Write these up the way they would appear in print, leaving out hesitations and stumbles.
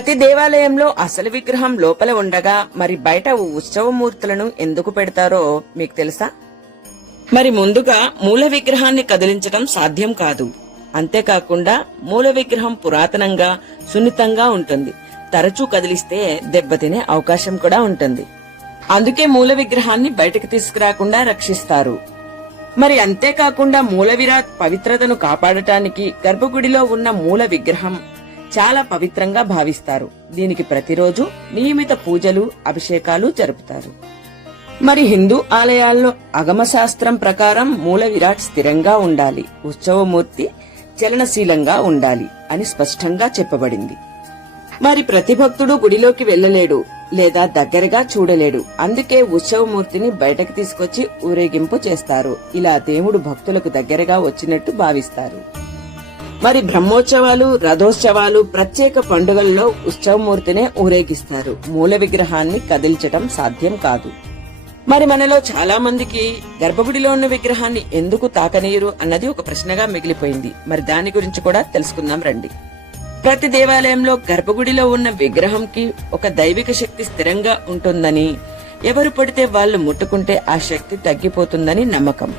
ప్రతి దేవాలయంలో అసలు విగ్రహం లోపల ఉండగా మరి బయట ఉత్సవమూర్తులను ఎందుకు పెడతారో మీకు తెలుసా? మరి ముందుగా మూల విగ్రహాన్ని కదిలించడం సాధ్యం కాదు. అంతేకాకుండా మూల విగ్రహం పురాతనంగా సున్నితంగా ఉంటుంది. తరచూ కదిలిస్తే దెబ్బతినే అవకాశం కూడా ఉంటుంది. అందుకే మూల విగ్రహాన్ని బయటకు తీసుకురాకుండా రక్షిస్తారు. మరి అంతేకాకుండా మూల విరాట్ పవిత్రతను కాపాడటానికి గర్భగుడిలో ఉన్న మూల విగ్రహం చాలా పవిత్రంగా భావిస్తారు. దీనికి ప్రతిరోజు నియమిత పూజలు, అభిషేకాలు జరుపుతారు. మరి హిందూ ఆలయాల్లో అగమ శాస్త్రం ప్రకారం మూల విరాట్ స్థిరంగా ఉండాలి, ఉత్సవమూర్తి చలనశీలంగా ఉండాలి అని స్పష్టంగా చెప్పబడింది. మరి ప్రతి భక్తుడు గుడిలోకి వెళ్లలేడు లేదా దగ్గరగా చూడలేడు. అందుకే ఉత్సవమూర్తిని బయటకు తీసుకొచ్చి ఊరేగింపు చేస్తారు. ఇలా దేవుడు భక్తులకు దగ్గరగా వచ్చినట్టు భావిస్తారు. మరి బ్రహ్మోత్సవాలు, రథోత్సవాలు, ప్రత్యేక పండుగల్లో ఉత్సవమూర్తినే ఊరేగిస్తారు. మూల విగ్రహాన్ని కదిల్చటం సాధ్యం కాదు. మరి మనలో చాలా మందికి గర్భగుడిలో ఉన్న విగ్రహాన్ని ఎందుకు తాకనీయరు అన్నది ఒక ప్రశ్నగా మిగిలిపోయింది. మరి దాని గురించి కూడా తెలుసుకుందాం రండి. ప్రతి దేవాలయంలో గర్భగుడిలో ఉన్న విగ్రహంకి ఒక దైవిక శక్తి స్థిరంగా ఉంటుందని, ఎవరు పడితే వాళ్ళు ముట్టుకుంటే ఆ శక్తి తగ్గిపోతుందని నమ్మకం.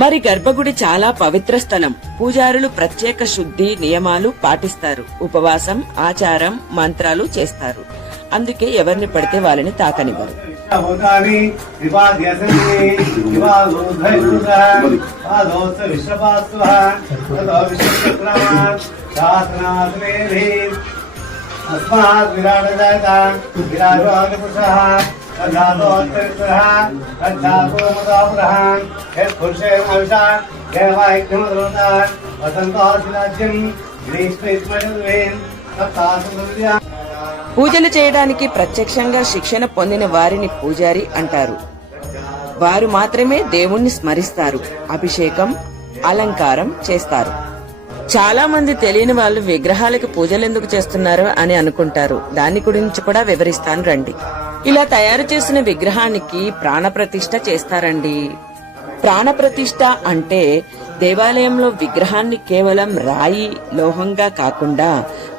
మరి గర్భగుడి చాలా పవిత్ర స్థలం. పూజారులు ప్రత్యేక శుద్ధి నియమాలు పాటిస్తారు. ఉపవాసం, ఆచారం, మంత్రాలు చేస్తారు. అందుకే ఎవరిని పడితే వాళ్ళని తాకనివ్వరు. పూజలు చేయడానికి ప్రత్యక్షంగా శిక్షణ పొందిన వారిని పూజారి అంటారు. వారు మాత్రమే దేవుణ్ణి స్మరిస్తారు, అభిషేకం, అలంకారం చేస్తారు. చాలా మంది తెలియని వాళ్ళు విగ్రహాలకు పూజలు ఎందుకు చేస్తున్నారు అని అనుకుంటారు. దాని గురించి కూడా వివరిస్తాను రండి. ఇలా తయారు చేసిన విగ్రహానికి ప్రాణప్రతిష్ఠ చేస్తారండి. ప్రాణప్రతిష్ఠ అంటే దేవాలయంలో విగ్రహాన్ని కేవలం రాయి, లోహంగా కాకుండా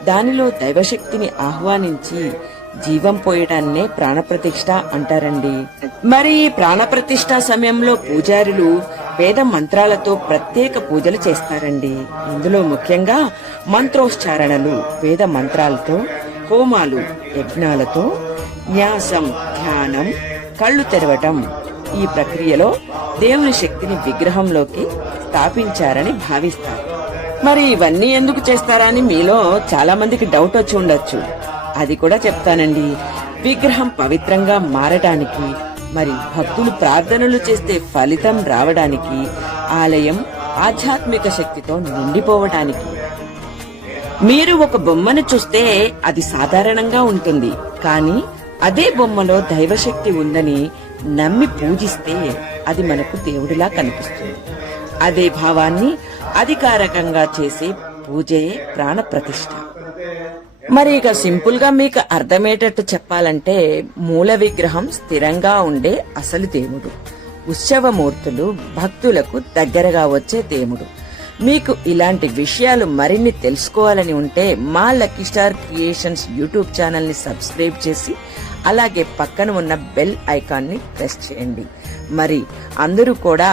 దానిలో దైవశక్తిని ఆహ్వానించి జీవం పోయడాన్నే ప్రాణప్రతిష్ఠ అంటారండి. మరి ఈ ప్రాణప్రతిష్ఠ సమయంలో పూజారులు వేద మంత్రాలతో ప్రత్యేక పూజలు చేస్తారండి. ఇందులో ముఖ్యంగా మంత్రోచ్చారణలు, వేద మంత్రాలతో, హోమాలు, యజ్ఞాలతో, న్యాసం, ధ్యానం, కళ్ళు తెరవటం. ఈ ప్రక్రియలో దేవుని శక్తిని విగ్రహంలోకి స్థాపించారని భావిస్తారు. మరి ఇవన్నీ ఎందుకు చేస్తారని మీలో చాలా మందికి డౌట్ వచ్చి ఉండొచ్చు. అది కూడా చెప్తానండి. విగ్రహం పవిత్రంగా మారడానికి, మరి భక్తులు ప్రార్థనలు చేస్తే ఫలితం రావడానికి, ఆలయం ఆధ్యాత్మిక శక్తితో నిండిపోవడానికి. మీరు ఒక బొమ్మను చూస్తే అది సాధారణంగా ఉంటుంది, కానీ అదే బొమ్మలో దైవశక్తి ఉందని నమ్మి పూజిస్తే అది మనకు దేవుడిలా కనిపిస్తుంది. అదే భావాన్ని అధికారికంగా చేసే పూజయే ప్రాణప్రతిష్ఠ. మరి ఇక సింపుల్ గా మీకు అర్థమయ్యేటట్టు చెప్పాలంటే మూల విగ్రహం స్థిరంగా ఉండే అసలు దేవుడు. ఉత్సవమూర్తులు భక్తులకు దగ్గరగా వచ్చే దేవుడు. మీకు ఇలాంటి విషయాలు మరిన్ని తెలుసుకోవాలని ఉంటే మా lucky star creations YouTube channel ని సబ్స్క్రైబ్ చేసి అలాగే పక్కన ఉన్న బెల్ ఐకాన్ ని ప్రెస్ చేయండి. మరి అందరూ కూడా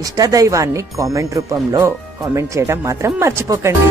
ఇష్టదైవాన్ని కామెంట్ రూపంలో కామెంట్ చేయడం మాత్రం మర్చిపోకండి.